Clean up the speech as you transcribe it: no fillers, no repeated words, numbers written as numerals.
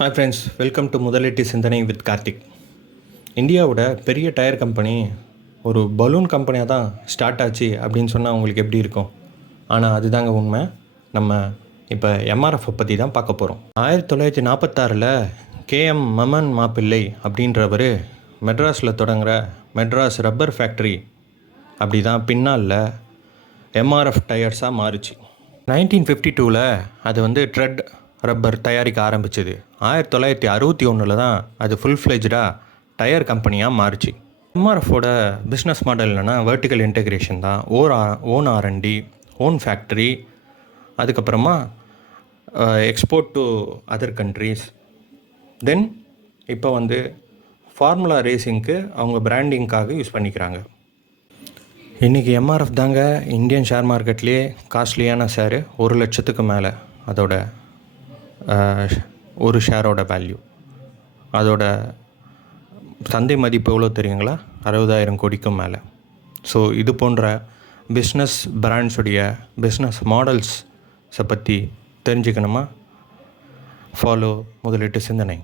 Hi friends, welcome to முதலீட்டு சிந்தனை with Karthik. இந்தியாவோட பெரிய டயர் கம்பெனி ஒரு பலூன் கம்பெனியாக தான் ஸ்டார்ட் ஆச்சு அப்படின்னு சொன்னால் உங்களுக்கு எப்படி இருக்கும்? ஆனால் அதுதாங்க உண்மை. நம்ம இப்போ எம்ஆர்எஃப்பை பற்றி தான் பார்க்க போகிறோம். 1946 கேஎம் மமன் மாப்பிள்ளை அப்படின்றவர் மெட்ராஸில் தொடங்குகிற மெட்ராஸ் ரப்பர் ஃபேக்ட்ரி அப்படி தான் பின்னால் எம்ஆர்எஃப் டயர்ஸாக மாறுச்சு. 1952 அது ட்ரெட் ரப்பர் தயாரிக்க ஆரம்பிச்சது. 1961 தான் அது ஃபுல் ஃப்ளெஜ்டாக டயர் கம்பெனியாக மாறுச்சு. எம்ஆர்எஃபோட பிஸ்னஸ் மாடல் என்னென்னா வெர்டிக்கல் இன்டெகிரேஷன் தான். ஓன் ஆர்என்டி, ஓன் ஃபேக்ட்ரி, அதுக்கப்புறமா எக்ஸ்போர்ட் டு அதர் கண்ட்ரீஸ். தென் இப்போ ஃபார்முலா ரேசிங்க்கு அவங்க பிராண்டிங்காக யூஸ் பண்ணிக்கிறாங்க. இன்றைக்கி எம்ஆர்எஃப் தாங்க இந்தியன் ஷேர் மார்க்கெட்லேயே காஸ்ட்லியான ஷேரு. 1 லட்சத்துக்கு மேலே அதோட ஒரு ஷேரோட வேல்யூ. அதோட சந்தை மதிப்பு எவ்வளோ தெரியுங்களா? 60,000 கோடிக்கும் மேலே. ஸோ இது போன்ற பிஸ்னஸ் பிராண்ட்ஸுடைய பிஸ்னஸ் மாடல்ஸை பற்றி தெரிஞ்சுக்கணுமா? ஃபாலோ முதலீட்டு சிந்தனை.